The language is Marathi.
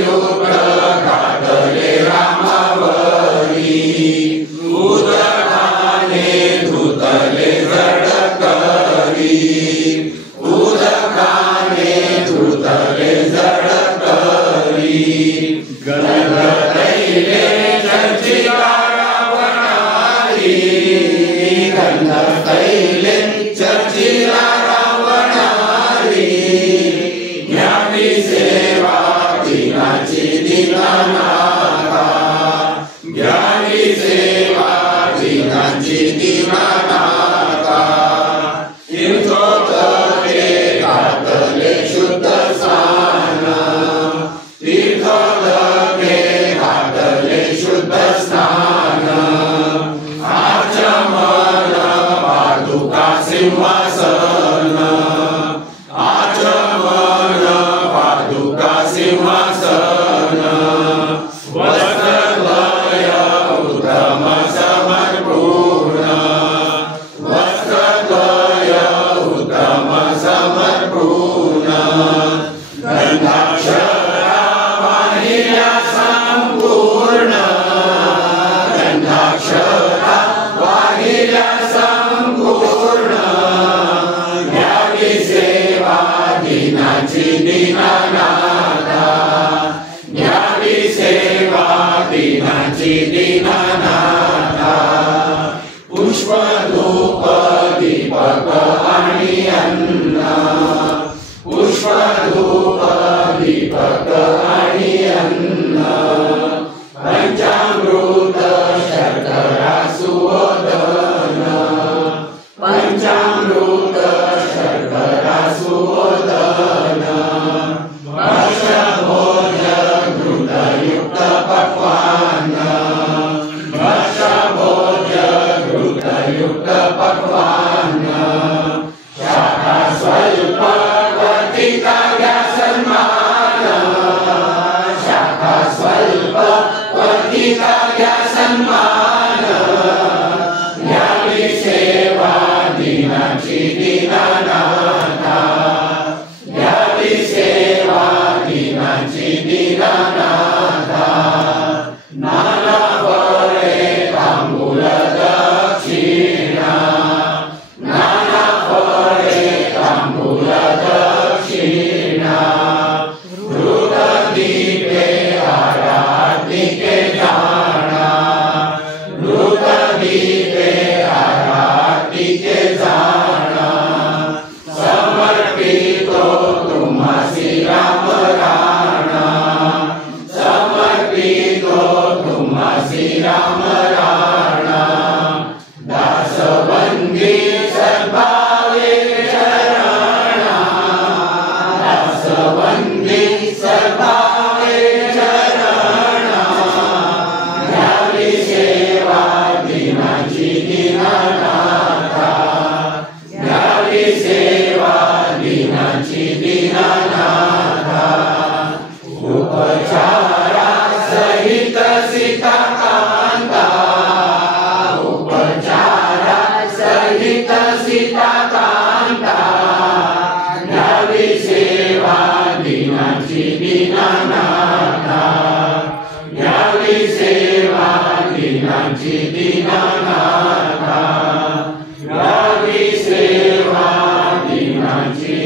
युक्त घातले रामावरी उदकाने धुतले जड करी उदकाने धुतले जड करी गंध तैले चर्चिला रावणारी गंध तैले चर्चिला रावणारी ज्ञानी सेवा दिनाची दीनानाथा ज्ञानी सेवा दिनाची दीनानाथा तीर्थोदके घातले शुद्ध स्नान तीर्थोदके घातले शुद्ध स्नान आचमन पादुका सिंहासन आचमन पादुका सिंहासन वस्त्रद्वय उत्तम समर्पूर्ण वस्त्रद्वय उत्तम समर्पूर्ण गंधाक्षरा वाहिल्या संपूर्ण गंधाक्षरा वाहिल्या संपूर्ण घ्यावी सेवा दिनाची दीनानाथा घ्यावी सेवा दिनाची दीनानाथा पुष्प धूप दीपक आणि अन्न पुष्प धूप दीपक आणि अन्न पंचामृत शर्करा सुवदन पंचामृत शर्करा सुवदन भोज घृतयुक्त पक्वान्न भोज घृतयुक्त पक्वान्न शाखा स्वल्प वर्तिता घ्या सन्मान शाखा स्वल्प वर्तिता घ्या सन्मान घ्यावी सेवा दिनाची दीनानाथा घ्यावी सेवा दिनाची दीनानाथा नाना फळे तांबूल दक्षिणा नाना फळे तांबूल दक्षिणा घृत दीपे आराधिके जाणा घृत दीपे आराधिके जाणा समर्पितो तुम्हासी राम राणा समर्पितो तुम्हासी राम राणा दासवंदी सद्भावे चरणा दासवंदी सद्भावे चरणा घ्यावी सेवा दिनाची दीनानाथा घ्यावी सेवा दिनाची दीनानाथा उपचारा सहित सीता कांता उपचारा सहित सीता कांता घ्यावी सेवा दिनाची दीनानाथा घ्यावी सेवा दिनाची दीनानाथा घ्यावी सेवा दिनाची